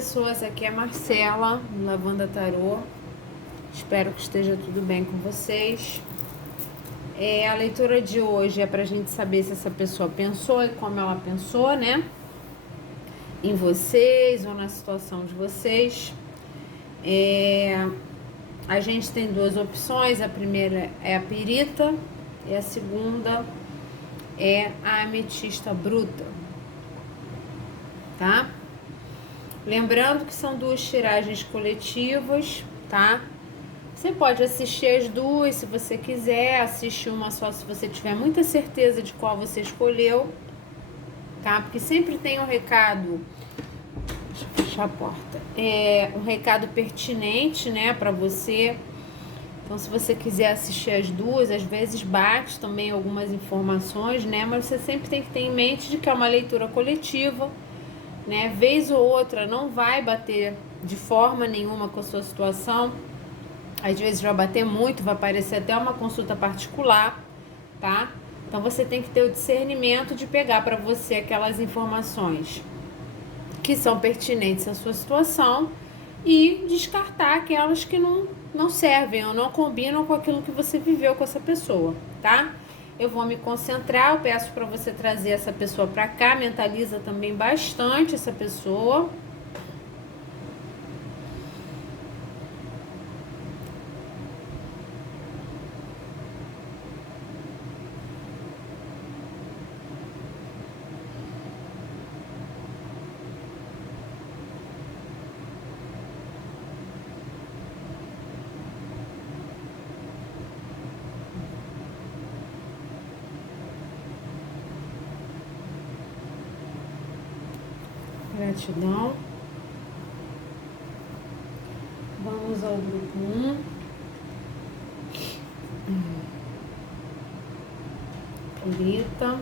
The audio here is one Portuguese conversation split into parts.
pessoas, aqui é a Marcela, Lavanda Tarô. Espero que esteja tudo bem com vocês. A leitura de hoje é pra gente saber se essa pessoa pensou e como ela pensou, né? Em vocês ou na situação de vocês. A gente tem duas opções, a primeira é a pirita e a segunda é a ametista bruta, tá? Lembrando que são duas tiragens coletivas, tá? Você pode assistir as duas se você quiser, assiste uma só se você tiver muita certeza de qual você escolheu, tá? Porque sempre tem um recado, deixa eu fechar a porta, um recado pertinente, né, pra você. Então, se você quiser assistir as duas, às vezes bate também algumas informações, né? Mas você sempre tem que ter em mente de que é uma leitura coletiva, né? Vez ou outra não vai bater de forma nenhuma com a sua situação. Às vezes vai bater muito, vai parecer até uma consulta particular, tá? Então você tem que ter o discernimento de pegar para você aquelas informações que são pertinentes à sua situação e descartar aquelas que não servem ou não combinam com aquilo que você viveu com essa pessoa, tá? Eu vou me concentrar, eu peço para você trazer essa pessoa para cá, mentaliza também bastante essa pessoa. Gratidão. Vamos ao grupo 1. Pirita.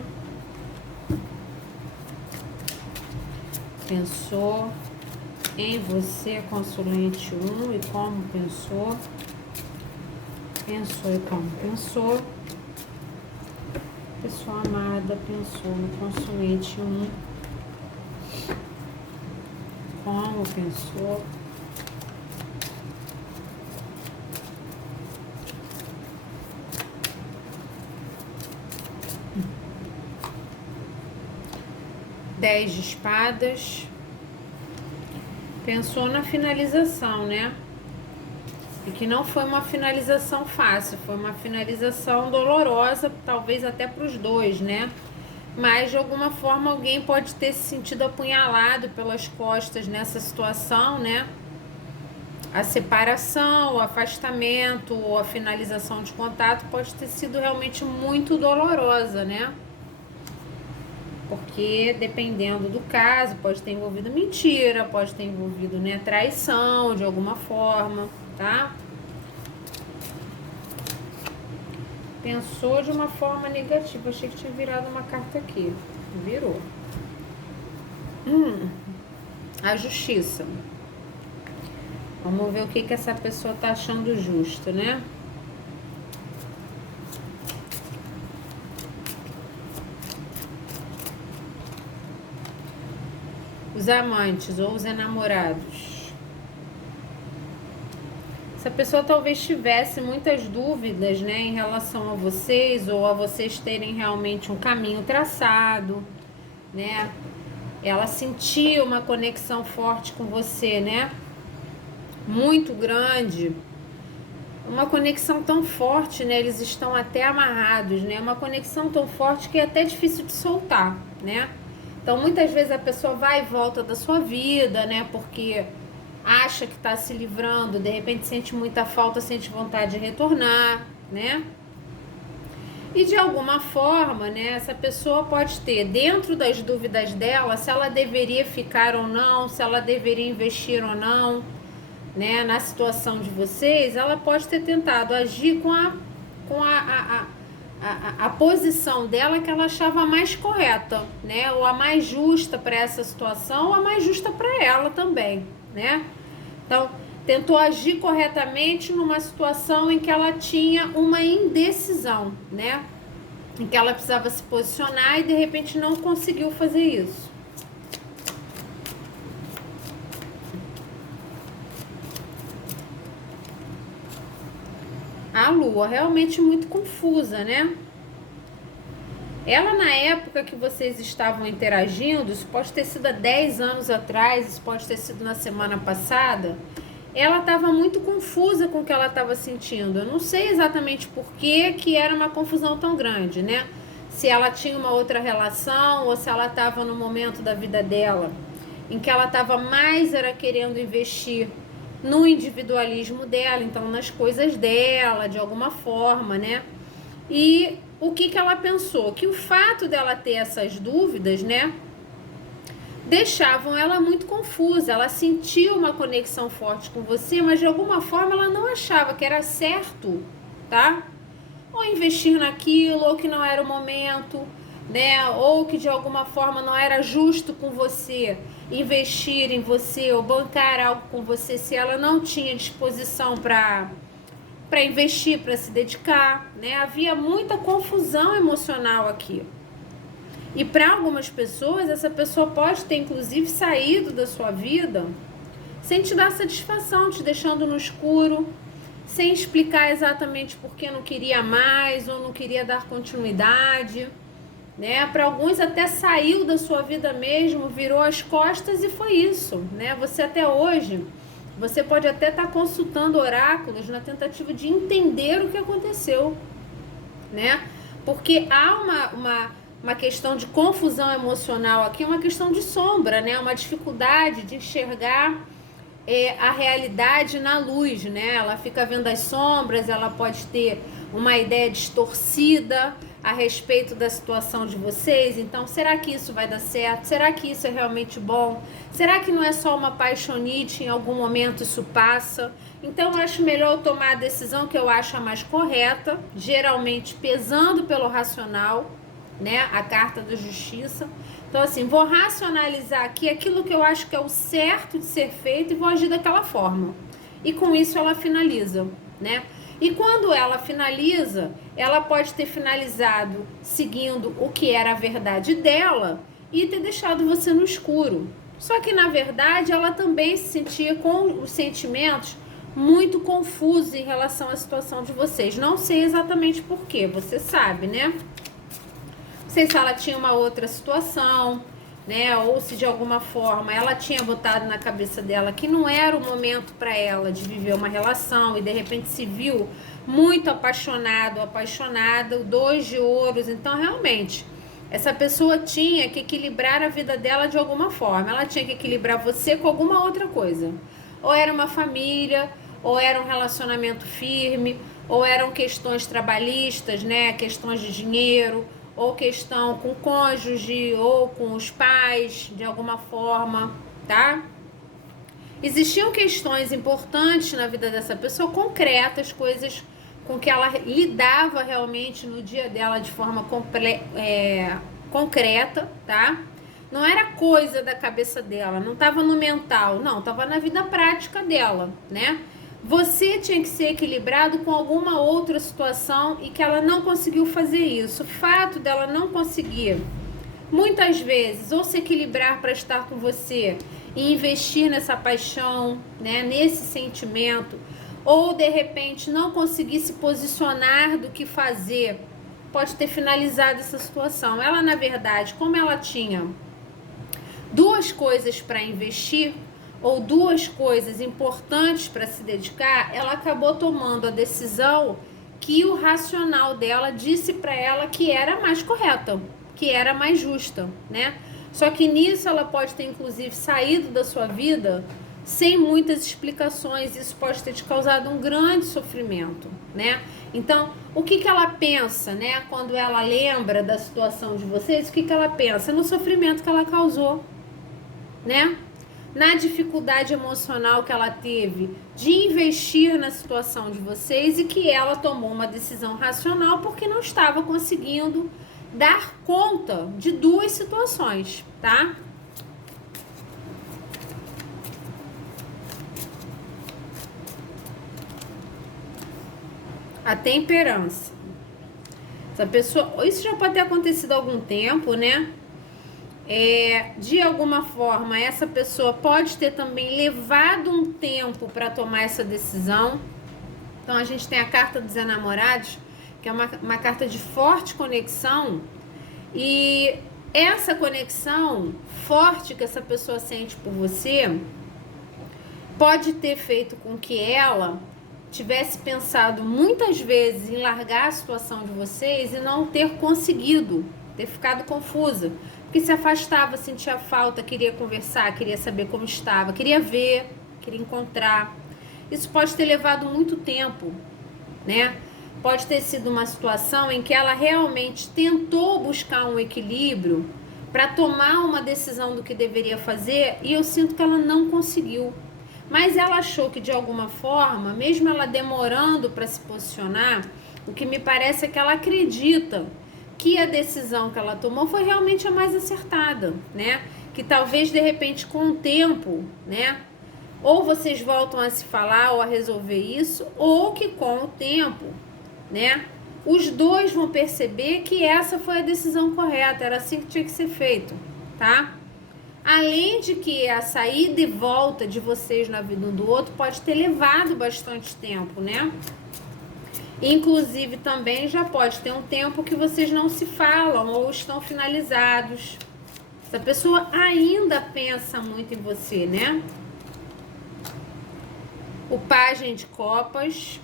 Pensou em você, consulente 1, e como pensou. Pensou e como pensou. Pessoa amada pensou no consulente 1. Como pensou. Dez de espadas. Pensou na finalização, né? E que não foi uma finalização fácil, foi uma finalização dolorosa, talvez até para os dois, né? Mas de alguma forma alguém pode ter se sentido apunhalado pelas costas nessa situação, né? A separação, o afastamento ou a finalização de contato pode ter sido realmente muito dolorosa, né? Porque dependendo do caso, pode ter envolvido mentira, pode ter envolvido, né, traição de alguma forma, tá? Pensou de uma forma negativa. Achei que tinha virado uma carta aqui. Virou. A justiça. Vamos ver o que essa pessoa tá achando justo, né? Os amantes ou os enamorados. Essa pessoa talvez tivesse muitas dúvidas, né, em relação a vocês, ou a vocês terem realmente um caminho traçado, né? Ela sentia uma conexão forte com você, né? Muito grande. Uma conexão tão forte, né? Eles estão até amarrados, né? Uma conexão tão forte que é até difícil de soltar, né? Então, muitas vezes a pessoa vai e volta da sua vida, né? Porque acha que está se livrando, de repente sente muita falta, sente vontade de retornar, né? E de alguma forma, né, essa pessoa pode ter, dentro das dúvidas dela, se ela deveria ficar ou não, se ela deveria investir ou não, né, na situação de vocês, ela pode ter tentado agir com a posição dela que ela achava mais correta, né, ou a mais justa para essa situação, ou a mais justa para ela também, né? Então, tentou agir corretamente numa situação em que ela tinha uma indecisão, né? Em que ela precisava se posicionar e de repente não conseguiu fazer isso. Lua, realmente muito confusa, né? Ela, na época que vocês estavam interagindo, isso pode ter sido há 10 anos atrás, isso pode ter sido na semana passada, ela estava muito confusa com o que ela estava sentindo. Eu não sei exatamente por que era uma confusão tão grande, né? Se ela tinha uma outra relação ou se ela estava no momento da vida dela em que ela estava mais era querendo investir no individualismo dela, então nas coisas dela, de alguma forma, né? E o que ela pensou? Que o fato dela ter essas dúvidas, né, deixavam ela muito confusa. Ela sentia uma conexão forte com você, mas de alguma forma ela não achava que era certo, tá? Ou investir naquilo, ou que não era o momento, né? Ou que de alguma forma não era justo com você investir em você ou bancar algo com você se ela não tinha disposição para investir, para se dedicar, né? Havia muita confusão emocional aqui. E para algumas pessoas, essa pessoa pode ter inclusive saído da sua vida sem te dar satisfação, te deixando no escuro, sem explicar exatamente por que não queria mais ou não queria dar continuidade, né? Para alguns até saiu da sua vida mesmo, virou as costas e foi isso, né? Você até hoje, você pode até estar consultando oráculos na tentativa de entender o que aconteceu, né? Porque há uma questão de confusão emocional aqui, uma questão de sombra, né? Uma dificuldade de enxergar a realidade na luz, né? Ela fica vendo as sombras, ela pode ter uma ideia distorcida a respeito da situação de vocês. Então, será que isso vai dar certo? Será que isso é realmente bom? Será que não é só uma paixonite, em algum momento isso passa? Então, eu acho melhor eu tomar a decisão que eu acho a mais correta, geralmente pesando pelo racional, né? A carta da justiça. Então, assim, vou racionalizar aqui aquilo que eu acho que é o certo de ser feito e vou agir daquela forma. E com isso ela finaliza, né? E quando ela finaliza, ela pode ter finalizado seguindo o que era a verdade dela e ter deixado você no escuro. Só que, na verdade, ela também se sentia com os sentimentos muito confusos em relação à situação de vocês. Não sei exatamente por quê, você sabe, né? Não sei se ela tinha uma outra situação, né? Ou se de alguma forma ela tinha botado na cabeça dela que não era o momento para ela de viver uma relação e de repente se viu muito apaixonado, apaixonada, o 2 de ouros. Então, realmente, essa pessoa tinha que equilibrar a vida dela de alguma forma. Ela tinha que equilibrar você com alguma outra coisa. Ou era uma família, ou era um relacionamento firme, ou eram questões trabalhistas, né? Questões de dinheiro, ou questão com o cônjuge, ou com os pais, de alguma forma, tá? Existiam questões importantes na vida dessa pessoa, concretas, coisas com que ela lidava realmente no dia dela de forma concreta, tá? Não era coisa da cabeça dela, não estava no mental, não, estava na vida prática dela, né? Você tinha que ser equilibrado com alguma outra situação e que ela não conseguiu fazer isso. O fato dela não conseguir, muitas vezes, ou se equilibrar para estar com você e investir nessa paixão, né, nesse sentimento, ou de repente não conseguir se posicionar do que fazer, pode ter finalizado essa situação. Ela, na verdade, como ela tinha duas coisas para investir, ou duas coisas importantes para se dedicar, ela acabou tomando a decisão que o racional dela disse para ela que era mais correta, que era mais justa, né? Só que nisso ela pode ter inclusive saído da sua vida sem muitas explicações. Isso pode ter te causado um grande sofrimento, né? Então, o que ela pensa, né? Quando ela lembra da situação de vocês, o que ela pensa? No sofrimento que ela causou, né? Na dificuldade emocional que ela teve de investir na situação de vocês e que ela tomou uma decisão racional porque não estava conseguindo dar conta de duas situações, tá? A temperança. Essa pessoa, isso já pode ter acontecido há algum tempo, né? De alguma forma, essa pessoa pode ter também levado um tempo para tomar essa decisão, Então a gente tem a carta dos enamorados, que é uma carta de forte conexão, e essa conexão forte que essa pessoa sente por você pode ter feito com que ela tivesse pensado muitas vezes em largar a situação de vocês e não ter conseguido, ter ficado confusa, porque se afastava, sentia falta, queria conversar, queria saber como estava, queria ver, queria encontrar. Isso pode ter levado muito tempo, né? Pode ter sido uma situação em que ela realmente tentou buscar um equilíbrio para tomar uma decisão do que deveria fazer, e eu sinto que ela não conseguiu. Mas ela achou que de alguma forma, mesmo ela demorando para se posicionar, o que me parece é que ela acredita que a decisão que ela tomou foi realmente a mais acertada, né? Que talvez de repente com o tempo, né? Ou vocês voltam a se falar ou a resolver isso, ou que com o tempo, né? Os dois vão perceber que essa foi a decisão correta, era assim que tinha que ser feito, tá? Além de que a saída e volta de vocês na vida um do outro pode ter levado bastante tempo, né? Inclusive também já pode ter um tempo que vocês não se falam ou estão finalizados. Essa pessoa ainda pensa muito em você, né? O pajem de copas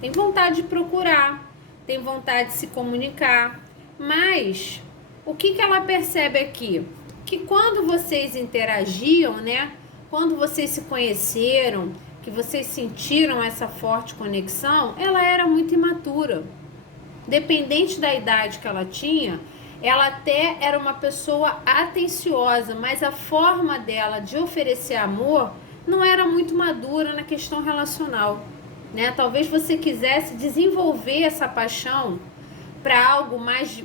tem vontade de procurar, tem vontade de se comunicar, mas o que ela percebe aqui? Que quando vocês interagiam, né? Quando vocês se conheceram, que vocês sentiram essa forte conexão, ela era muito imatura. Dependente da idade que ela tinha, ela até era uma pessoa atenciosa, mas a forma dela de oferecer amor não era muito madura na questão relacional, né? Talvez você quisesse desenvolver essa paixão para algo mais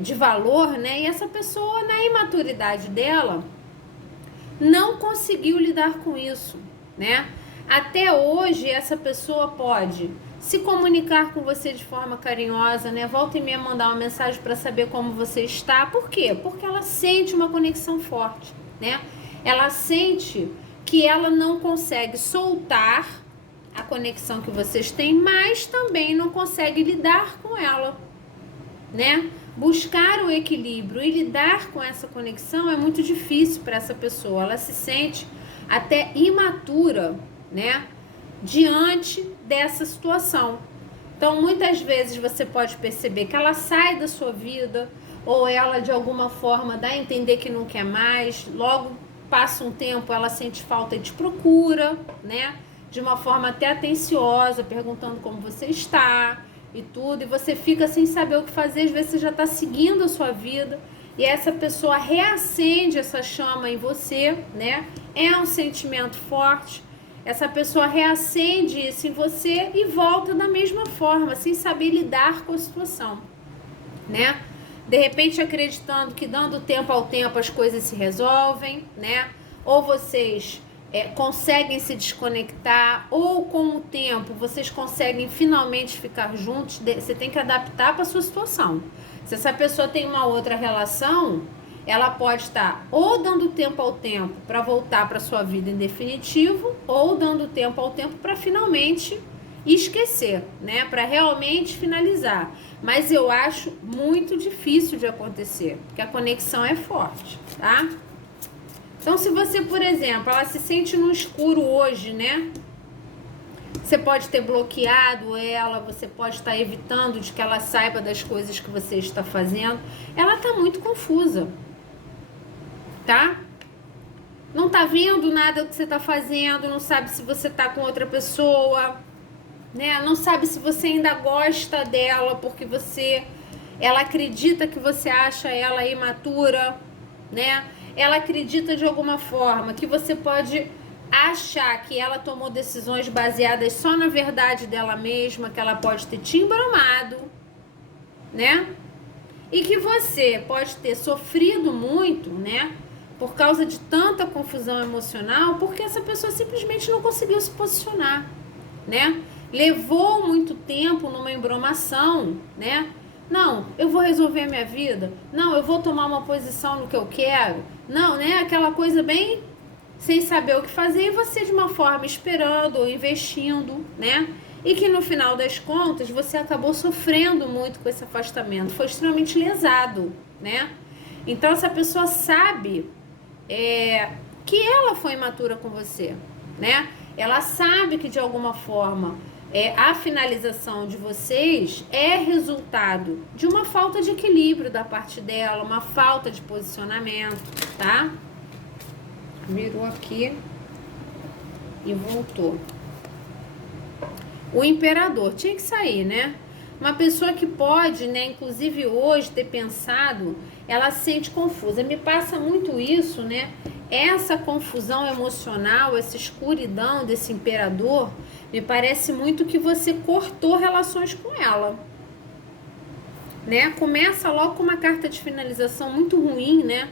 de valor, né? E essa pessoa, na imaturidade dela, não conseguiu lidar com isso, né? Até hoje, essa pessoa pode se comunicar com você de forma carinhosa, né? Volta e meia mandar uma mensagem para saber como você está. Por quê? Porque ela sente uma conexão forte, né? Ela sente que ela não consegue soltar a conexão que vocês têm, mas também não consegue lidar com ela, né? Buscar o equilíbrio e lidar com essa conexão é muito difícil para essa pessoa. Ela se sente até imatura, né? Diante dessa situação. Então, muitas vezes você pode perceber que ela sai da sua vida, ou ela de alguma forma dá a entender que não quer mais, logo passa um tempo, ela sente falta e te procura, né? De uma forma até atenciosa, perguntando como você está e tudo, e você fica sem saber o que fazer, às vezes você já está seguindo a sua vida, e essa pessoa reacende essa chama em você, né? É um sentimento forte, essa pessoa reacende isso em você e volta da mesma forma, sem saber lidar com a situação, né? De repente acreditando que dando tempo ao tempo as coisas se resolvem, né? Ou vocês conseguem se desconectar, ou com o tempo vocês conseguem finalmente ficar juntos. Você tem que adaptar para a sua situação. Se essa pessoa tem uma outra relação, ela pode estar ou dando tempo ao tempo para voltar para sua vida em definitivo, ou dando tempo ao tempo para finalmente esquecer, né? Para realmente finalizar. Mas eu acho muito difícil de acontecer, porque a conexão é forte, tá? Então, se você, por exemplo, ela se sente no escuro hoje, né? Você pode ter bloqueado ela, você pode estar evitando de que ela saiba das coisas que você está fazendo. Ela está muito confusa, tá? Não tá vendo nada do que você está fazendo, não sabe se você tá com outra pessoa, né? Não sabe se você ainda gosta dela, porque ela acredita que você acha ela imatura, né? Ela acredita de alguma forma que você pode achar que ela tomou decisões baseadas só na verdade dela mesma, que ela pode ter te embromado, né? E que você pode ter sofrido muito, né? Por causa de tanta confusão emocional, porque essa pessoa simplesmente não conseguiu se posicionar, né? Levou muito tempo numa embromação, né? Não, eu vou resolver a minha vida. Não, eu vou tomar uma posição no que eu quero. Não, né? Aquela coisa bem sem saber o que fazer, e você de uma forma esperando ou investindo, né? e que no final das contas você acabou sofrendo muito com esse afastamento, foi extremamente lesado, né? Então essa pessoa sabe que ela foi imatura com você, né? Ela sabe que de alguma forma a finalização de vocês é resultado de uma falta de equilíbrio da parte dela, uma falta de posicionamento, tá? Virou aqui e voltou. O imperador tinha que sair, né? Uma pessoa que pode, né, inclusive hoje, ter pensado, ela se sente confusa. Me passa muito isso, né? Essa confusão emocional, essa escuridão desse imperador, me parece muito que você cortou relações com ela, né? Começa logo com uma carta de finalização muito ruim, né?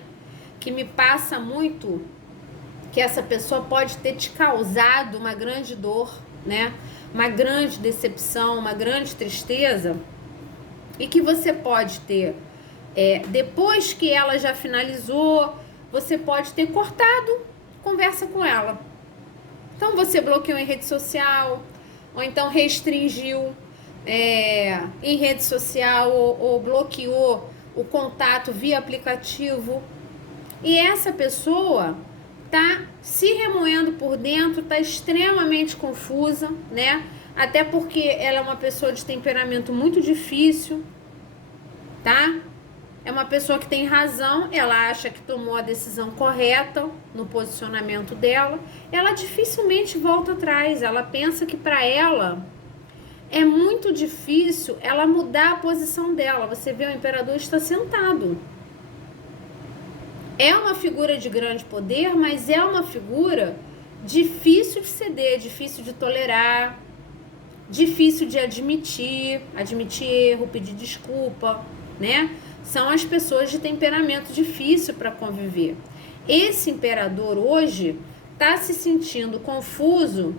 Que me passa muito que essa pessoa pode ter te causado uma grande dor, né? Uma grande decepção, uma grande tristeza, e que você pode ter, depois que ela já finalizou, você pode ter cortado conversa com ela. Então você bloqueou em rede social, ou então restringiu em rede social, ou bloqueou o contato via aplicativo. E essa pessoa tá se remoendo por dentro, tá extremamente confusa, né? Até porque ela é uma pessoa de temperamento muito difícil, tá? É uma pessoa que tem razão, ela acha que tomou a decisão correta no posicionamento dela, ela dificilmente volta atrás, ela pensa que para ela é muito difícil ela mudar a posição dela. Você vê, o imperador está sentado. É uma figura de grande poder, mas é uma figura difícil de ceder, difícil de tolerar, difícil de admitir erro, pedir desculpa, né? São as pessoas de temperamento difícil para conviver. Esse imperador hoje está se sentindo confuso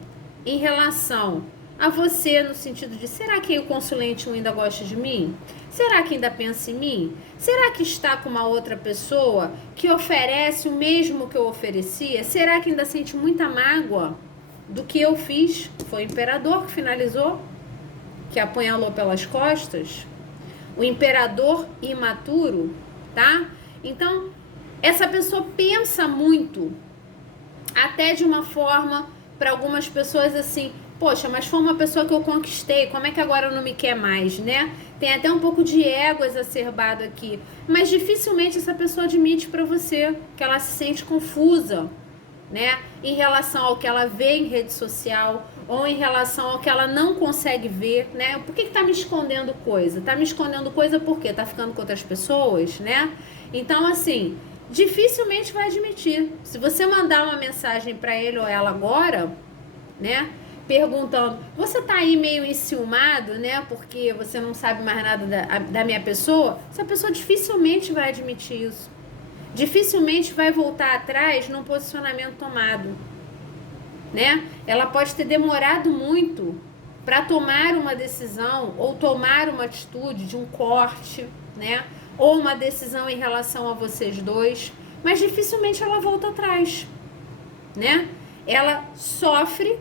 em relação a você, no sentido de: será que o consulente ainda gosta de mim? Será que ainda pensa em mim? Será que está com uma outra pessoa que oferece o mesmo que eu oferecia? Será que ainda sente muita mágoa do que eu fiz? Foi o imperador que finalizou, que apunhalou pelas costas. O imperador imaturo, tá? Então, essa pessoa pensa muito, até de uma forma, para algumas pessoas assim: poxa, mas foi uma pessoa que eu conquistei, como é que agora não me quer mais, né? Tem até um pouco de ego exacerbado aqui. Mas dificilmente essa pessoa admite para você que ela se sente confusa, né? Em relação ao que ela vê em rede social, ou em relação ao que ela não consegue ver, né? Por que tá me escondendo coisa? Tá me escondendo coisa por quê? Tá ficando com outras pessoas, né? Então, assim, dificilmente vai admitir. Se você mandar uma mensagem para ele ou ela agora, né, perguntando: você tá aí meio enciumado, né, porque você não sabe mais nada da minha pessoa, essa pessoa dificilmente vai admitir isso. Dificilmente vai voltar atrás num posicionamento tomado, né? Ela pode ter demorado muito para tomar uma decisão ou tomar uma atitude de um corte, né? Ou uma decisão em relação a vocês dois, mas dificilmente ela volta atrás, né? Ela sofre,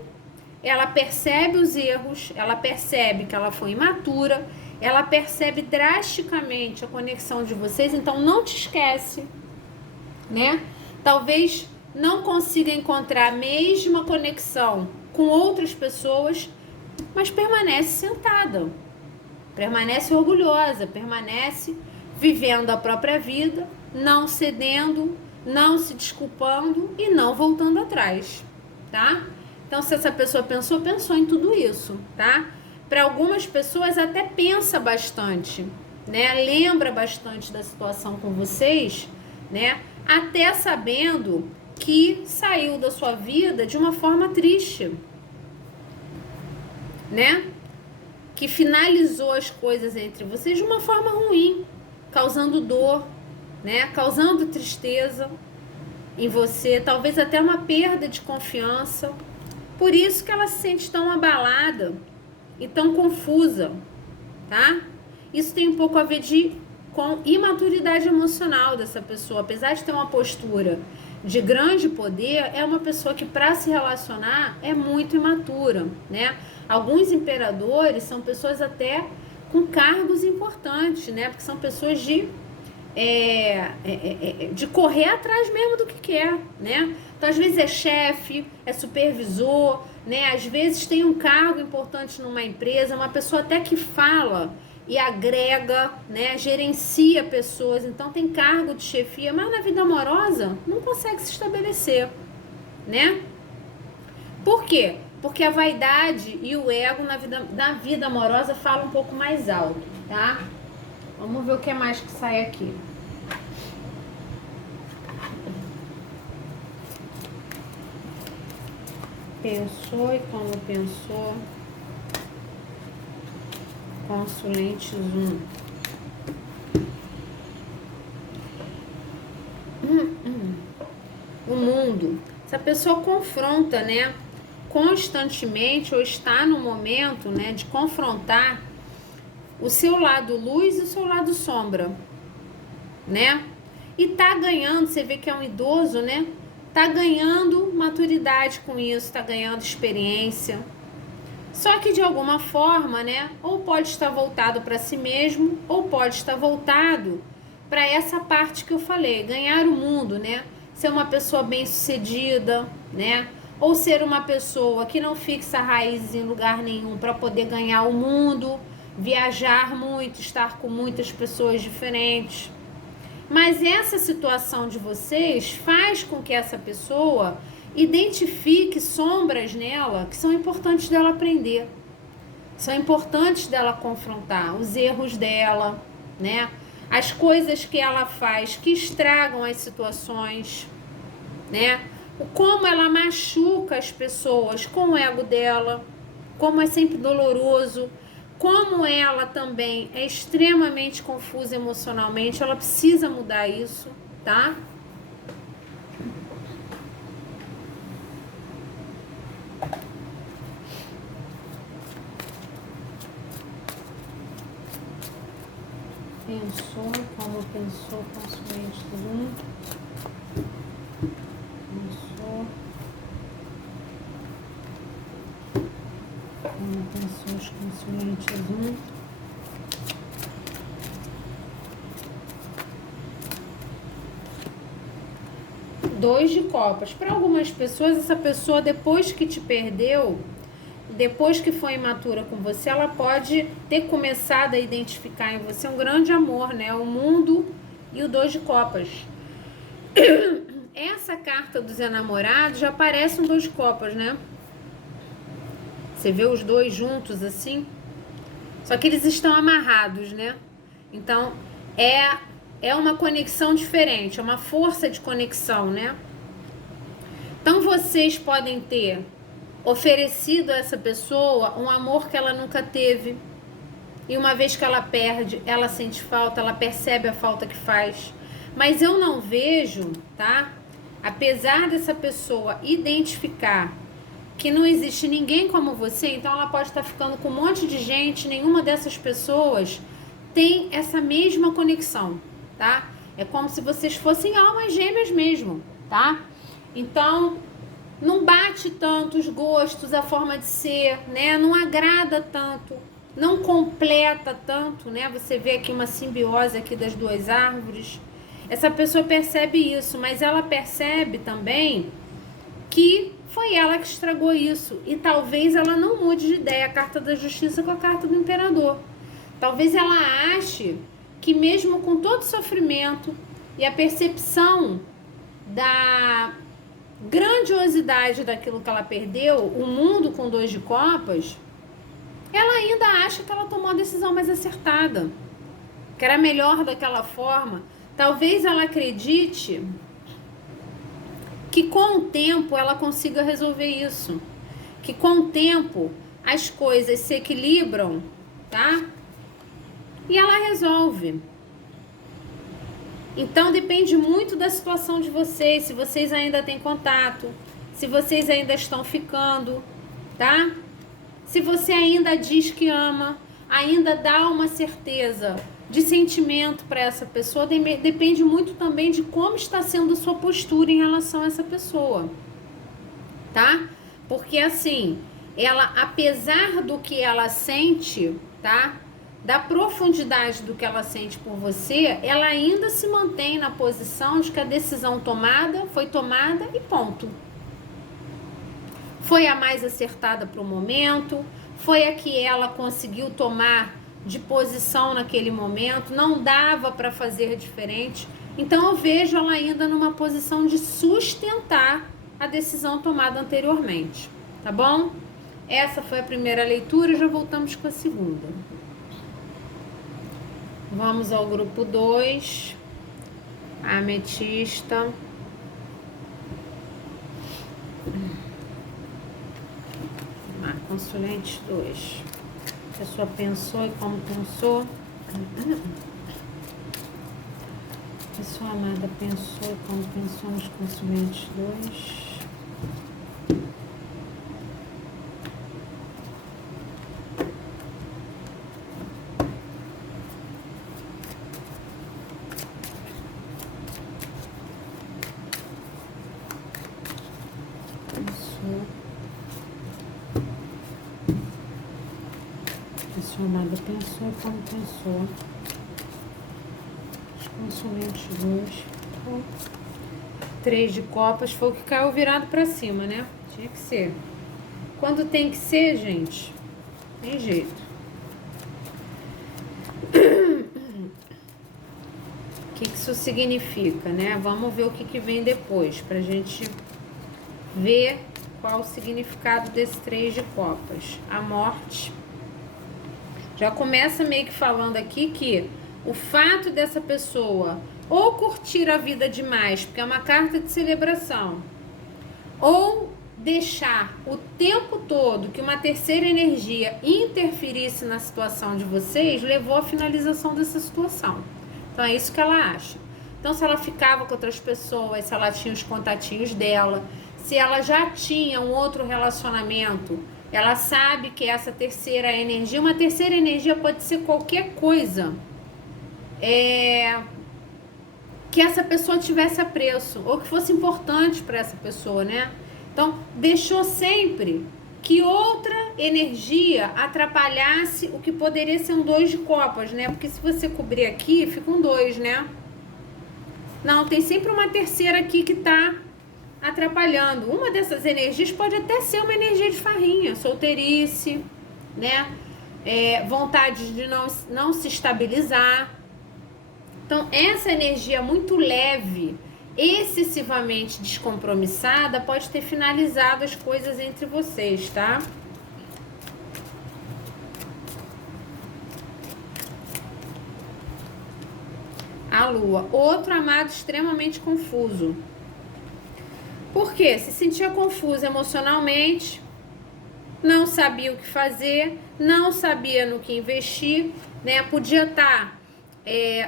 ela percebe os erros, ela percebe que ela foi imatura, ela percebe drasticamente a conexão de vocês, então não te esquece, né? Talvez não consiga encontrar a mesma conexão com outras pessoas, mas permanece sentada, permanece orgulhosa, permanece vivendo a própria vida, não cedendo, não se desculpando e não voltando atrás, tá? Então, se essa pessoa pensou em tudo isso, tá? Para algumas pessoas até pensa bastante, né? Lembra bastante da situação com vocês, né? Até sabendo que saiu da sua vida de uma forma triste, né? Que finalizou as coisas entre vocês de uma forma ruim, causando dor, né? Causando tristeza em você, talvez até uma perda de confiança. Por isso que ela se sente tão abalada e tão confusa, tá? Isso tem um pouco a ver com imaturidade emocional dessa pessoa. Apesar de ter uma postura de grande poder é uma pessoa que, para se relacionar, é muito imatura, né? Alguns imperadores são pessoas até com cargos importantes, né? Porque são pessoas de correr atrás mesmo do que quer, né? Então, às vezes é chefe, é supervisor, né? Às vezes tem um cargo importante numa empresa, uma pessoa até que fala e agrega, né? Gerencia pessoas, então tem cargo de chefia, mas na vida amorosa não consegue se estabelecer, né? Por quê? Porque a vaidade e o ego na vida amorosa falam um pouco mais alto, tá? Vamos ver o que mais que sai aqui. Pensou e quando pensou, consulente Zoom. O mundo, essa pessoa confronta, né, constantemente, ou está no momento, né, de confrontar o seu lado luz e o seu lado sombra, né? E tá ganhando, você vê que é um idoso, né? Tá ganhando maturidade com isso, tá ganhando experiência. Só que de alguma forma, né? Ou pode estar voltado para si mesmo, ou pode estar voltado para essa parte que eu falei, ganhar o mundo, né? Ser uma pessoa bem-sucedida, né? Ou ser uma pessoa que não fixa raízes em lugar nenhum para poder ganhar o mundo, viajar muito, estar com muitas pessoas diferentes. Mas essa situação de vocês faz com que essa pessoa identifique sombras nela que são importantes dela aprender. São importantes dela confrontar os erros dela, né? As coisas que ela faz que estragam as situações, né? Como ela machuca as pessoas com o ego dela, como é sempre doloroso, como ela também é extremamente confusa emocionalmente, ela precisa mudar isso, tá? Pensou, como pensou, consoante um. Pensou. Como pensou os consoantes um. Dois de copas. Para algumas pessoas, essa pessoa, depois que te perdeu, depois que foi imatura com você, ela pode ter começado a identificar em você um grande amor, né? O mundo e o dois de copas. Essa carta dos enamorados já parece um dois de copas, né? Você vê os dois juntos assim? Só que eles estão amarrados, né? Então, é uma conexão diferente, é uma força de conexão, né? Então, vocês podem ter oferecido a essa pessoa um amor que ela nunca teve. E uma vez que ela perde, ela sente falta, ela percebe a falta que faz. Mas eu não vejo, tá? Apesar dessa pessoa identificar que não existe ninguém como você, então ela pode estar ficando com um monte de gente, nenhuma dessas pessoas tem essa mesma conexão, tá? É como se vocês fossem almas gêmeas mesmo, tá? Então, não bate tanto os gostos, a forma de ser, né? Não agrada tanto, não completa tanto, né? Você vê aqui uma simbiose aqui das duas árvores. Essa pessoa percebe isso, mas ela percebe também que foi ela que estragou isso. E talvez ela não mude de ideia, a carta da justiça com a carta do imperador. Talvez ela ache que mesmo com todo o sofrimento e a percepção da grandiosidade daquilo que ela perdeu, o mundo com dois de copas, ela ainda acha que ela tomou a decisão mais acertada, que era melhor daquela forma. Talvez ela acredite que com o tempo ela consiga resolver isso, que com o tempo as coisas se equilibram, tá? E ela resolve. Então depende muito da situação de vocês, se vocês ainda têm contato, se vocês ainda estão ficando, tá? Se você ainda diz que ama, ainda dá uma certeza de sentimento para essa pessoa, depende muito também de como está sendo a sua postura em relação a essa pessoa, tá? Porque assim, ela, apesar do que ela sente, tá? Da profundidade do que ela sente por você, ela ainda se mantém na posição de que a decisão foi tomada e ponto. Foi a mais acertada para o momento, foi a que ela conseguiu tomar de posição naquele momento, não dava para fazer diferente. Então eu vejo ela ainda numa posição de sustentar a decisão tomada anteriormente, tá bom? Essa foi a primeira leitura, já voltamos com a segunda. Vamos ao grupo 2, ametista. Consulente 2. A pessoa pensou e como pensou. Pessoa amada pensou e como pensou nos consulentes 2. Pessoa amada pensou como pensou. Os consulentes 2. 3 de copas. Foi o que caiu virado pra cima, né? Tinha que ser. Quando tem que ser, gente, tem jeito. O que isso significa, né? Vamos ver o que vem depois, pra gente ver qual o significado desse 3 de copas. A morte. Já começa meio que falando aqui que o fato dessa pessoa ou curtir a vida demais, porque é uma carta de celebração, ou deixar o tempo todo que uma terceira energia interferisse na situação de vocês, levou à finalização dessa situação. Então é isso que ela acha. Então se ela ficava com outras pessoas, se ela tinha os contatinhos dela, se ela já tinha um outro relacionamento, ela sabe que essa terceira energia, uma terceira energia pode ser qualquer coisa, que essa pessoa tivesse apreço, ou que fosse importante para essa pessoa, né? Então, deixou sempre que outra energia atrapalhasse o que poderia ser um 2 de copas, né? Porque se você cobrir aqui, fica um 2, né? Não, tem sempre uma terceira aqui que tá atrapalhando. Uma dessas energias pode até ser uma energia de farrinha, solteirice, né? Vontade de não se estabilizar. Então, essa energia muito leve, excessivamente descompromissada, pode ter finalizado as coisas entre vocês, tá? A lua, outro amado extremamente confuso. Por quê? Se sentia confuso emocionalmente, não sabia o que fazer, não sabia no que investir, né? Podia estar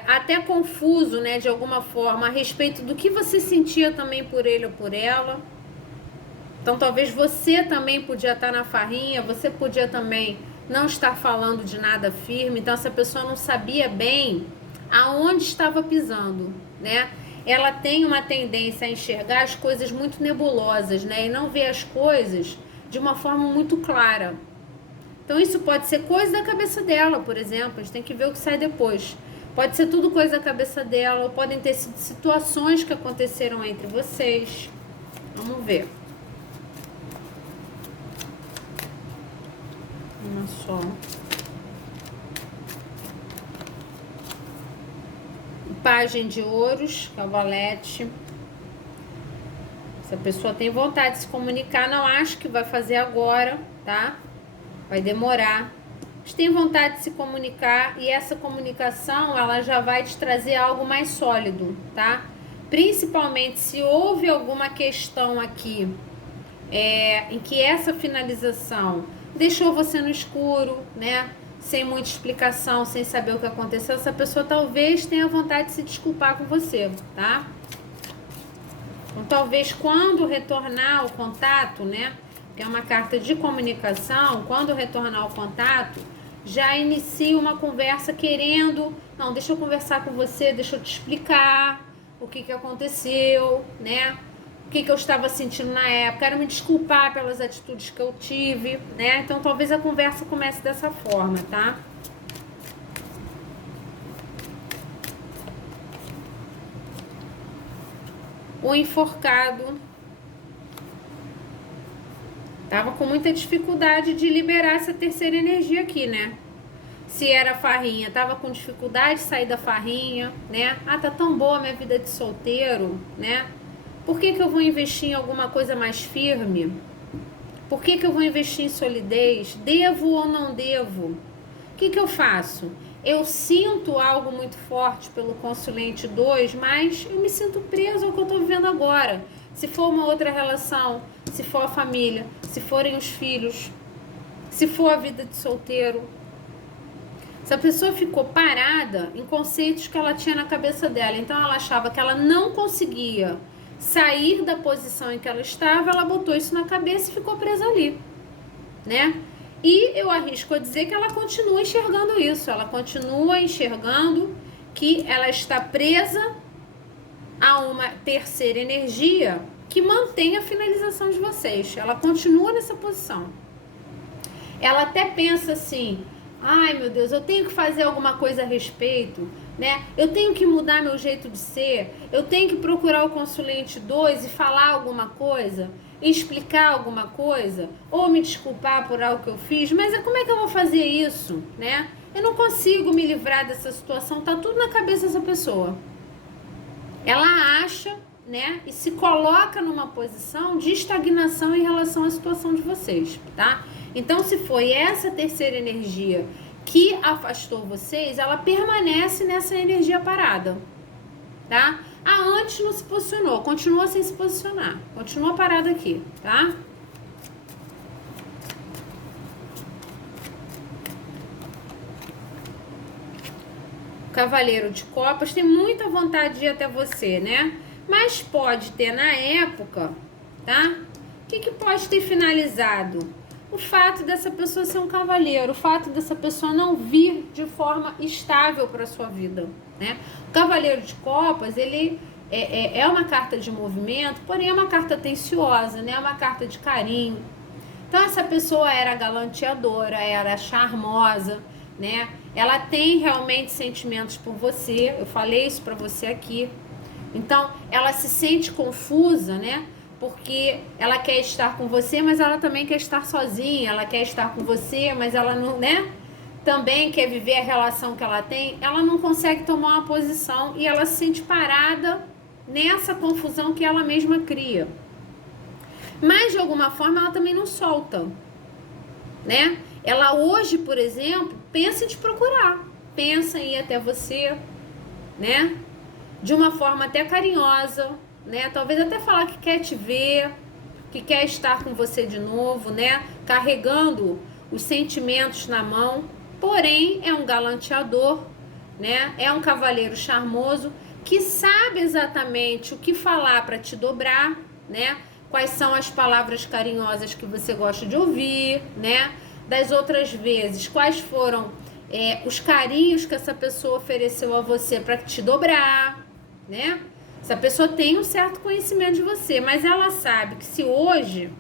até confuso, né, de alguma forma, a respeito do que você sentia também por ele ou por ela. Então, talvez você também podia estar na farrinha, você podia também não estar falando de nada firme. Então, essa pessoa não sabia bem aonde estava pisando, né? Ela tem uma tendência a enxergar as coisas muito nebulosas, né? E não ver as coisas de uma forma muito clara. Então, isso pode ser coisa da cabeça dela, por exemplo. A gente tem que ver o que sai depois. Pode ser tudo coisa da cabeça dela, ou podem ter sido situações que aconteceram entre vocês. Vamos ver. Uma só. Pagem de ouros, que é o valete. Se a pessoa tem vontade de se comunicar, não acho que vai fazer agora, tá? Vai demorar. Mas tem vontade de se comunicar, e essa comunicação, ela já vai te trazer algo mais sólido, tá? Principalmente se houve alguma questão aqui em que essa finalização deixou você no escuro, né? Sem muita explicação, sem saber o que aconteceu, essa pessoa talvez tenha vontade de se desculpar com você, tá? Então, talvez quando retornar o contato, né? Que é uma carta de comunicação, quando retornar o contato, já inicia uma conversa querendo, não, deixa eu conversar com você, deixa eu te explicar o que aconteceu, né? O que eu estava sentindo na época, quero me desculpar pelas atitudes que eu tive, né? Então talvez a conversa comece dessa forma, tá? O enforcado tava com muita dificuldade de liberar essa terceira energia aqui, né? Se era farrinha, tava com dificuldade de sair da farrinha, né? Ah, tá tão boa a minha vida de solteiro, né? Por que eu vou investir em alguma coisa mais firme? Por que eu vou investir em solidez? Devo ou não devo? O que eu faço? Eu sinto algo muito forte pelo consulente 2, mas eu me sinto preso ao que eu tô vivendo agora. Se for uma outra relação, se for a família, se forem os filhos, se for a vida de solteiro. Essa pessoa ficou parada em conceitos que ela tinha na cabeça dela. Então ela achava que ela não conseguia sair da posição em que ela estava, ela botou isso na cabeça e ficou presa ali, né? E eu arrisco a dizer que ela continua enxergando isso, ela continua enxergando que ela está presa a uma terceira energia que mantém a finalização de vocês. Ela continua nessa posição. Ela até pensa assim, ai meu Deus, eu tenho que fazer alguma coisa a respeito, né? Eu tenho que mudar meu jeito de ser, eu tenho que procurar o consulente 2 e falar alguma coisa, explicar alguma coisa, ou me desculpar por algo que eu fiz, mas como é que eu vou fazer isso, né? Eu não consigo me livrar dessa situação, tá tudo na cabeça dessa pessoa. Ela acha, né, e se coloca numa posição de estagnação em relação à situação de vocês, tá? Então, se foi essa terceira energia que afastou vocês, ela permanece nessa energia parada, tá? A antes não se posicionou, continua sem se posicionar, continua parada aqui, tá? O Cavaleiro de Copas tem muita vontade de ir até você, né? Mas pode ter na época, tá? O que pode ter finalizado? O fato dessa pessoa ser um cavaleiro, o fato dessa pessoa não vir de forma estável para sua vida, né? O Cavaleiro de Copas, ele é uma carta de movimento, porém é uma carta atenciosa, né? É uma carta de carinho. Então essa pessoa era galanteadora, era charmosa, né? Ela tem realmente sentimentos por você, eu falei isso para você aqui. Então ela se sente confusa, né? Porque ela quer estar com você, mas ela também quer estar sozinha, ela quer estar com você, mas ela não, né? Também quer viver a relação que ela tem, ela não consegue tomar uma posição e ela se sente parada nessa confusão que ela mesma cria. Mas de alguma forma ela também não solta, né? Ela hoje, por exemplo, pensa em te procurar, pensa em ir até você, né? De uma forma até carinhosa, né? Talvez até falar que quer te ver, que quer estar com você de novo, né? Carregando os sentimentos na mão, porém é um galanteador, né? É um cavaleiro charmoso que sabe exatamente o que falar para te dobrar, né? Quais são as palavras carinhosas que você gosta de ouvir, né? Das outras vezes, quais foram os carinhos que essa pessoa ofereceu a você para te dobrar, né? Essa pessoa tem um certo conhecimento de você, mas ela sabe que se hoje,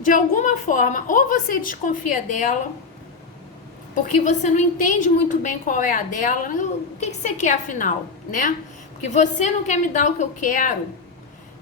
de alguma forma, ou você desconfia dela, porque você não entende muito bem qual é a dela, o que você quer afinal, né? Porque você não quer me dar o que eu quero,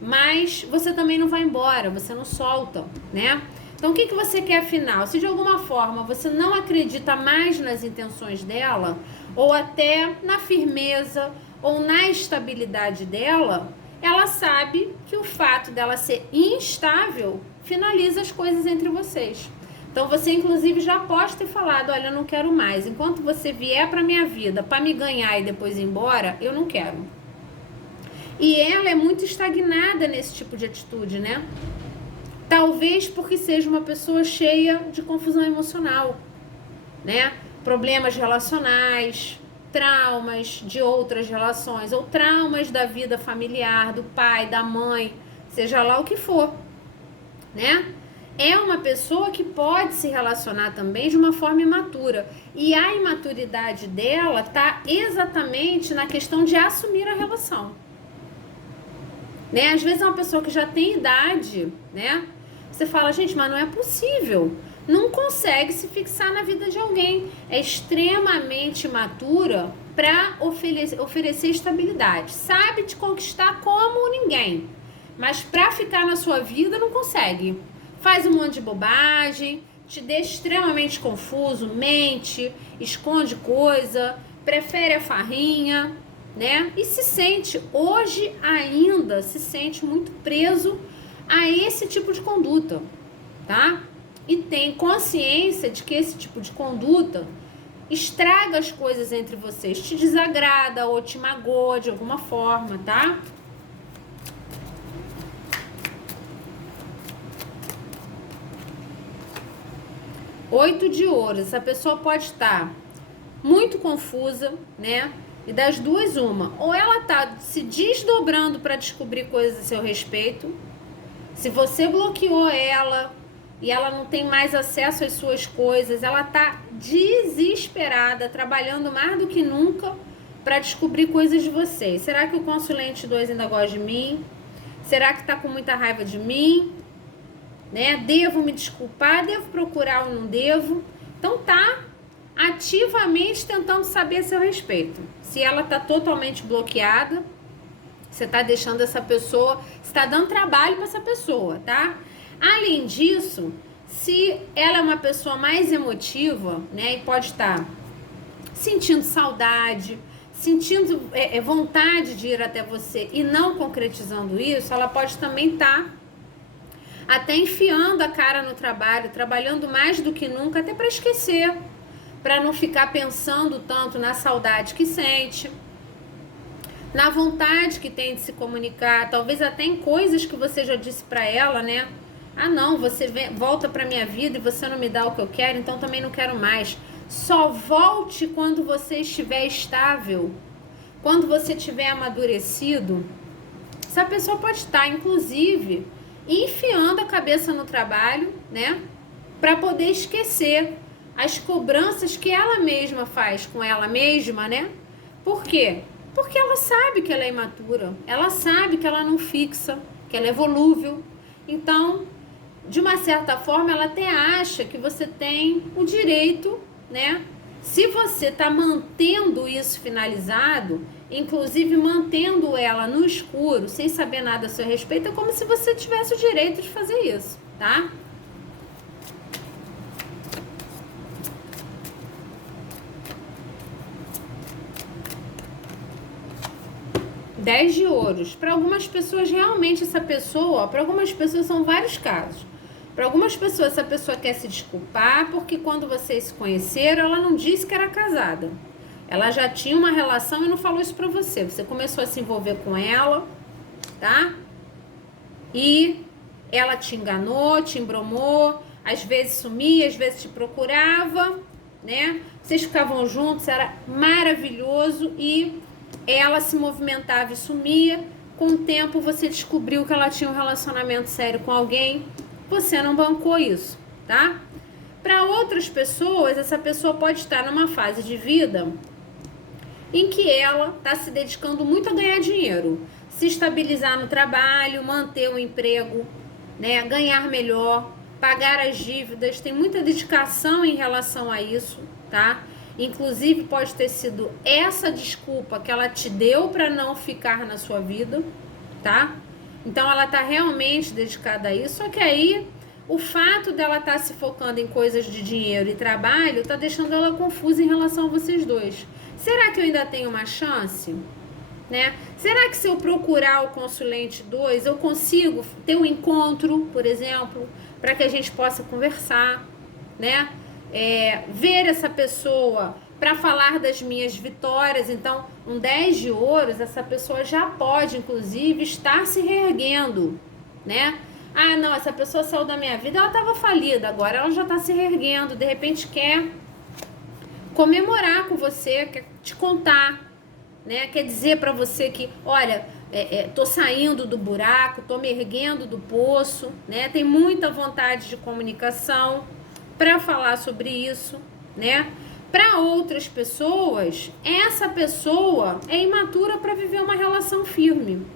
mas você também não vai embora, você não solta, né? Então, o que você quer afinal? Se de alguma forma você não acredita mais nas intenções dela, ou até na firmeza, ou na estabilidade dela, ela sabe que o fato dela ser instável finaliza as coisas entre vocês. Então, você inclusive já pode ter falado, olha, eu não quero mais. Enquanto você vier para minha vida para me ganhar e depois ir embora, eu não quero. E ela é muito estagnada nesse tipo de atitude, né? Talvez porque seja uma pessoa cheia de confusão emocional, né? Problemas relacionais, traumas de outras relações, ou traumas da vida familiar, do pai, da mãe, seja lá o que for, né? é uma pessoa que pode se relacionar também de uma forma imatura. E a imaturidade dela está exatamente na questão de assumir a relação. Né? Às vezes é uma pessoa que já tem idade, né? Você fala, gente, mas não é possível. Não consegue se fixar na vida de alguém. É extremamente imatura para oferecer estabilidade. Sabe te conquistar como ninguém. Mas para ficar na sua vida não consegue. Faz um monte de bobagem, te deixa extremamente confuso, mente, esconde coisa, prefere a farrinha, né? E se sente, hoje ainda, se sente muito preso a esse tipo de conduta, tá? E tem consciência de que esse tipo de conduta estraga as coisas entre vocês, te desagrada ou te magoa de alguma forma, tá? Oito de ouros, essa pessoa pode estar muito confusa, né? E das duas, uma. Ou ela tá se desdobrando para descobrir coisas a seu respeito. Se você bloqueou ela e ela não tem mais acesso às suas coisas, ela tá desesperada, trabalhando mais do que nunca para descobrir coisas de vocês. Será que o consulente 2 ainda gosta de mim? Será que tá com muita raiva de mim? Né? Devo me desculpar? Devo procurar ou não devo? Então tá ativamente tentando saber a seu respeito. Se ela tá totalmente bloqueada, você tá deixando essa pessoa, você tá dando trabalho para essa pessoa, tá? Além disso, se ela é uma pessoa mais emotiva, né, e pode estar sentindo saudade, sentindo vontade de ir até você e não concretizando isso, ela pode também estar até enfiando a cara no trabalho, trabalhando mais do que nunca, até para esquecer, para não ficar pensando tanto na saudade que sente, na vontade que tem de se comunicar, talvez até em coisas que você já disse para ela, né? Ah, não, você volta para minha vida e você não me dá o que eu quero, então também não quero mais. Só volte quando você estiver estável, quando você estiver amadurecido. Essa pessoa pode estar, inclusive, enfiando a cabeça no trabalho, né? Para poder esquecer as cobranças que ela mesma faz com ela mesma, né? Por quê? Porque ela sabe que ela é imatura, ela sabe que ela não fixa, que ela é volúvel. Então, de uma certa forma, ela até acha que você tem o direito, né? Se você está mantendo isso finalizado, inclusive mantendo ela no escuro, sem saber nada a seu respeito, é como se você tivesse o direito de fazer isso, tá? Dez de ouros. Para algumas pessoas, realmente, essa pessoa, para algumas pessoas são vários casos. Para algumas pessoas, essa pessoa quer se desculpar porque quando vocês se conheceram, ela não disse que era casada. Ela já tinha uma relação e não falou isso pra você. Você começou a se envolver com ela, tá? E ela te enganou, te embromou, às vezes sumia, às vezes te procurava, né? Vocês ficavam juntos, era maravilhoso e ela se movimentava e sumia. Com o tempo você descobriu que ela tinha um relacionamento sério com alguém, você não bancou isso, tá? Para outras pessoas, essa pessoa pode estar numa fase de vida em que ela está se dedicando muito a ganhar dinheiro, se estabilizar no trabalho, manter um emprego, né, ganhar melhor, pagar as dívidas, tem muita dedicação em relação a isso, tá? Inclusive pode ter sido essa desculpa que ela te deu para não ficar na sua vida, tá? Então ela tá realmente dedicada a isso, só que aí o fato dela estar se focando em coisas de dinheiro e trabalho tá deixando ela confusa em relação a vocês dois. Será que eu ainda tenho uma chance? Né? Será que se eu procurar o consulente 2, eu consigo ter um encontro, por exemplo, para que a gente possa conversar, né? Ver essa pessoa para falar das minhas vitórias. Então, um 10 de ouros, essa pessoa já pode, inclusive, estar se reerguendo, né? Ah, não, essa pessoa saiu da minha vida, ela estava falida, agora ela já está se reerguendo, de repente quer comemorar com você, quer te contar, né? Quer dizer para você que, olha, tô saindo do buraco, tô me erguendo do poço, né? Tem muita vontade de comunicação para falar sobre isso, né? Para outras pessoas, essa pessoa é imatura para viver uma relação firme,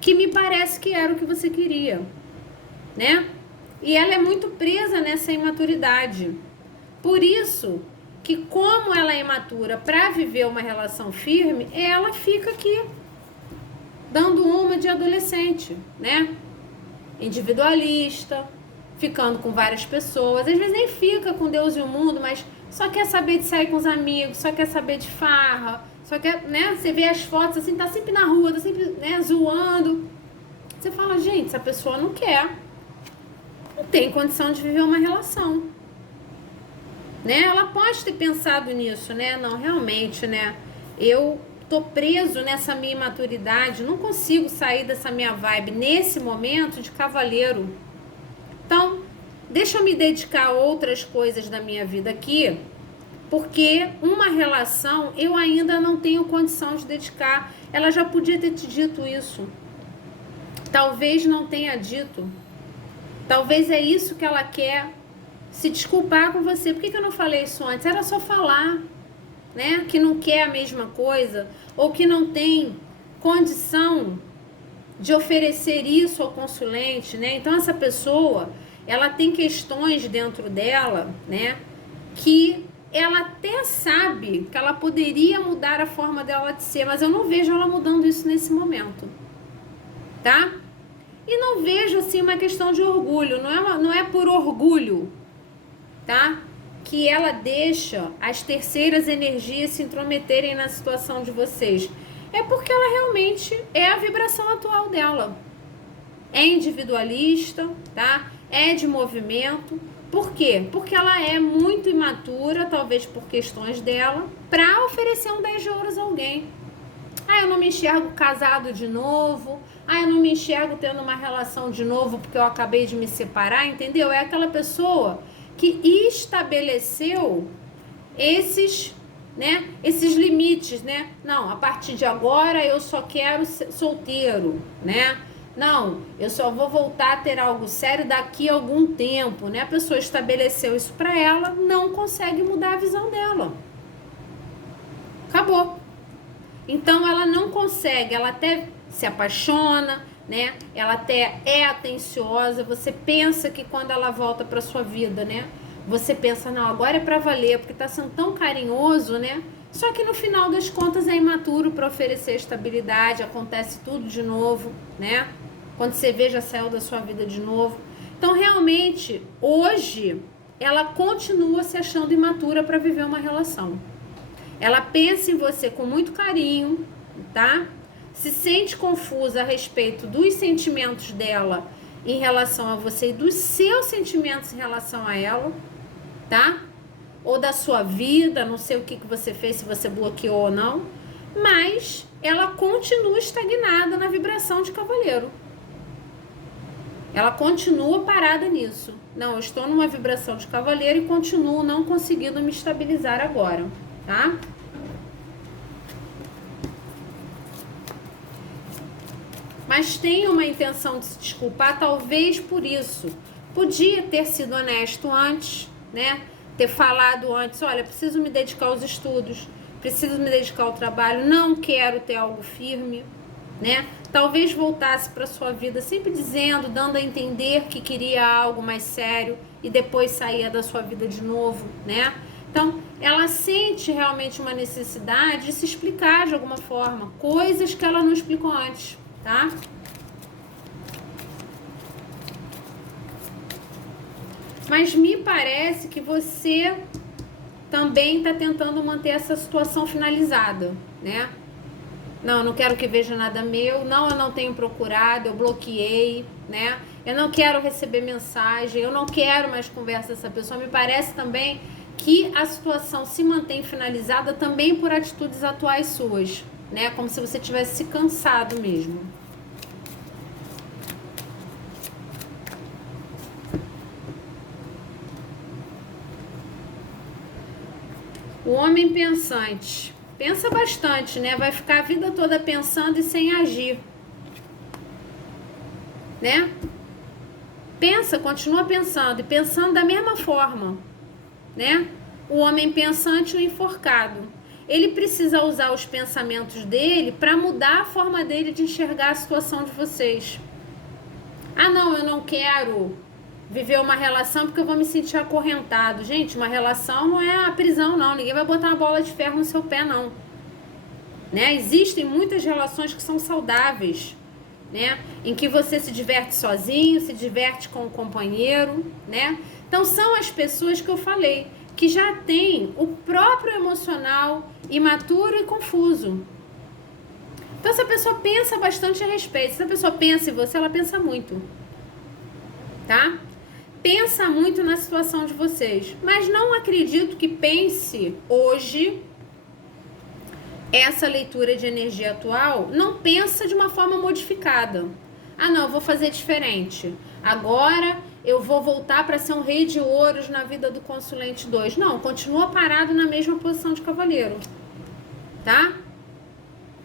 que me parece que era o que você queria, né? E ela é muito presa nessa imaturidade. Por isso que, como ela é imatura para viver uma relação firme, ela fica aqui dando uma de adolescente, né? Individualista, ficando com várias pessoas, às vezes nem fica com Deus e o mundo, mas só quer saber de sair com os amigos, só quer saber de farra, só quer, né? Você vê as fotos assim, tá sempre na rua, tá sempre, né, zoando. Você fala, gente, essa pessoa não quer, não tem condição de viver uma relação, né? Ela pode ter pensado nisso, né? Não, realmente, né? Eu tô preso nessa minha imaturidade, não consigo sair dessa minha vibe nesse momento de cavaleiro. Então, deixa eu me dedicar a outras coisas da minha vida aqui, porque uma relação eu ainda não tenho condição de dedicar. Ela já podia ter te dito isso. Talvez não tenha dito. Talvez é isso que ela quer, se desculpar com você. Por que eu não falei isso antes? Era só falar, né? Que não quer a mesma coisa, ou que não tem condição de oferecer isso ao consulente, né? Então essa pessoa, ela tem questões dentro dela, né? Que ela até sabe que ela poderia mudar a forma dela de ser, mas eu não vejo ela mudando isso nesse momento, tá? E não vejo, assim, uma questão de orgulho, não é por orgulho, tá? Que ela deixa as terceiras energias se intrometerem na situação de vocês. É porque ela realmente é a vibração atual dela. É individualista, tá? É de movimento. Por quê? Porque ela é muito imatura, talvez por questões dela, para oferecer um 10 de ouros a alguém. Ah, eu não me enxergo casado de novo. Ah, eu não me enxergo tendo uma relação de novo porque eu acabei de me separar, entendeu? É aquela pessoa que estabeleceu esses, né, esses limites, né? Não, a partir de agora eu só quero ser solteiro, né? Não, eu só vou voltar a ter algo sério daqui a algum tempo, né? A pessoa estabeleceu isso para ela, não consegue mudar a visão dela. Acabou. Então ela não consegue, ela até se apaixona, né? Ela até é atenciosa. Você pensa que quando ela volta para sua vida, né? Você pensa, não, agora é para valer, porque tá sendo tão carinhoso, né? Só que no final das contas é imaturo para oferecer estabilidade, acontece tudo de novo, né? Quando você vê, já saiu da sua vida de novo. Então, realmente, hoje, ela continua se achando imatura para viver uma relação. Ela pensa em você com muito carinho, tá? Se sente confusa a respeito dos sentimentos dela em relação a você e dos seus sentimentos em relação a ela, tá? Ou da sua vida, não sei o que você fez, se você bloqueou ou não, mas ela continua estagnada na vibração de cavaleiro. Ela continua parada nisso. Não, eu estou numa vibração de cavaleiro e continuo não conseguindo me estabilizar agora, tá? Mas tem uma intenção de se desculpar, talvez por isso. Podia ter sido honesto antes, né? Ter falado antes, olha, preciso me dedicar aos estudos, preciso me dedicar ao trabalho, não quero ter algo firme, né? Talvez voltasse para sua vida sempre dizendo, dando a entender que queria algo mais sério e depois saía da sua vida de novo, né? Então, ela sente realmente uma necessidade de se explicar de alguma forma, coisas que ela não explicou antes, tá? Mas me parece que você também está tentando manter essa situação finalizada, né? Não, eu não quero que veja nada meu. Não, eu não tenho procurado, eu bloqueei, né? Eu não quero receber mensagem, eu não quero mais conversa dessa pessoa. Me parece também que a situação se mantém finalizada também por atitudes atuais suas, né? Como se você tivesse se cansado mesmo. O homem pensante. Pensa bastante, né? Vai ficar a vida toda pensando e sem agir, né? Pensa, continua pensando e pensando da mesma forma, né? O homem pensante e o enforcado. Ele precisa usar os pensamentos dele para mudar a forma dele de enxergar a situação de vocês. Ah, não, eu não quero viver uma relação porque eu vou me sentir acorrentado. Gente, uma relação não é a prisão, não. Ninguém vai botar uma bola de ferro no seu pé, não. Né? Existem muitas relações que são saudáveis, né? Em que você se diverte sozinho, se diverte com o companheiro, né? Então são as pessoas que eu falei, que já têm o próprio emocional imaturo e confuso. Então essa pessoa pensa bastante a respeito. Se a pessoa pensa em você, ela pensa muito, tá? Pensa muito na situação de vocês, mas não acredito que pense hoje. Essa leitura de energia atual não pensa de uma forma modificada. Ah, não, eu vou fazer diferente. Agora eu vou voltar para ser um rei de ouros na vida do consulente 2. Não, continua parado na mesma posição de cavaleiro. Tá?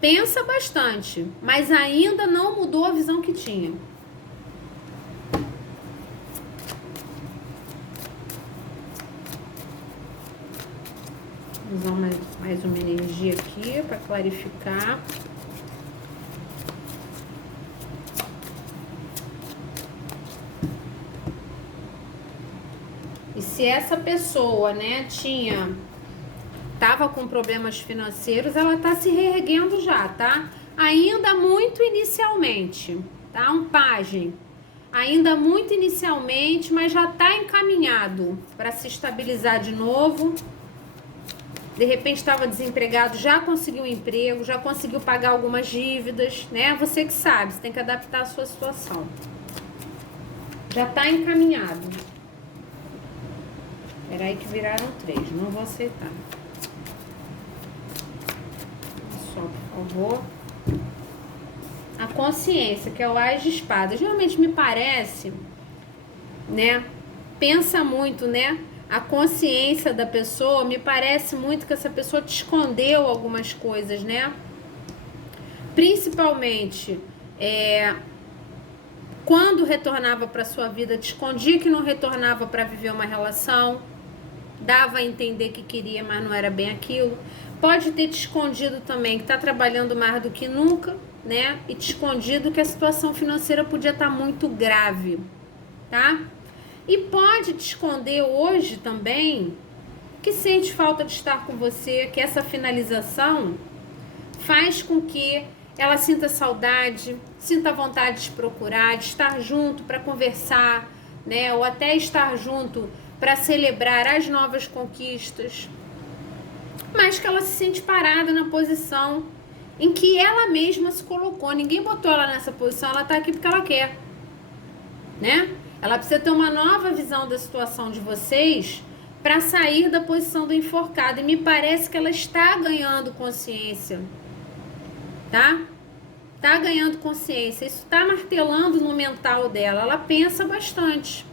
Pensa bastante, mas ainda não mudou a visão que tinha. Vou usar mais uma energia aqui para clarificar. E se essa pessoa, né, tava com problemas financeiros, ela tá se reerguendo já, tá? Ainda muito inicialmente, tá? Um pajem. Ainda muito inicialmente, mas já tá encaminhado para se estabilizar de novo. De repente estava desempregado, já conseguiu um emprego, já conseguiu pagar algumas dívidas, né? Você que sabe, você tem que adaptar a sua situação. Já está encaminhado. Espera aí que viraram 3, não vou aceitar. Só, por favor. A consciência, que é o Ás de Espadas. Geralmente me parece, né? Pensa muito, né? A consciência da pessoa, me parece muito que essa pessoa te escondeu algumas coisas, né? Principalmente, quando retornava para sua vida, te escondia que não retornava para viver uma relação, dava a entender que queria, mas não era bem aquilo. Pode ter te escondido também que está trabalhando mais do que nunca, né? E te escondido que a situação financeira podia estar muito grave, tá? E pode te esconder hoje também que sente falta de estar com você, que essa finalização faz com que ela sinta saudade, sinta vontade de te procurar, de estar junto para conversar, né? Ou até estar junto para celebrar as novas conquistas. Mas que ela se sente parada na posição em que ela mesma se colocou. Ninguém botou ela nessa posição, ela está aqui porque ela quer, né? Ela precisa ter uma nova visão da situação de vocês para sair da posição do enforcado. E me parece que ela está ganhando consciência, tá? Tá ganhando consciência. Isso tá martelando no mental dela. Ela pensa bastante.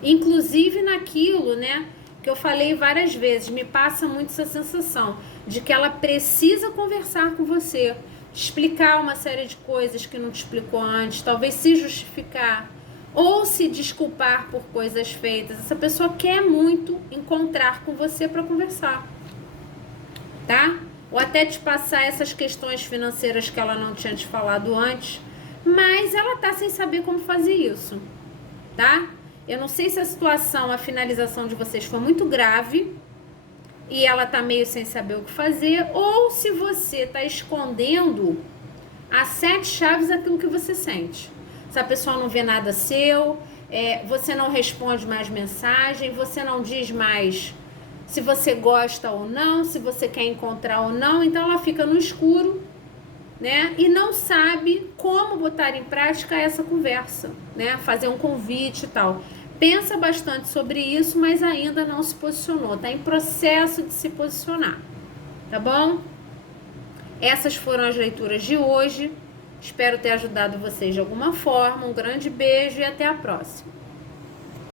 Inclusive naquilo, né, que eu falei várias vezes. Me passa muito essa sensação de que ela precisa conversar com você. Explicar uma série de coisas que não te explicou antes. Talvez se justificar. Ou se desculpar por coisas feitas. Essa pessoa quer muito encontrar com você para conversar, tá? Ou até te passar essas questões financeiras que ela não tinha te falado antes, mas ela tá sem saber como fazer isso, tá? Eu não sei se a situação, a finalização de vocês foi muito grave e ela tá meio sem saber o que fazer, ou se você tá escondendo a 7 chaves aquilo que você sente. Se a pessoa não vê nada seu, você não responde mais mensagem, você não diz mais se você gosta ou não, se você quer encontrar ou não, então ela fica no escuro, né? E não sabe como botar em prática essa conversa, né? Fazer um convite e tal. Pensa bastante sobre isso, mas ainda não se posicionou, tá em processo de se posicionar, tá bom? Essas foram as leituras de hoje. Espero ter ajudado vocês de alguma forma. Um grande beijo e até a próxima.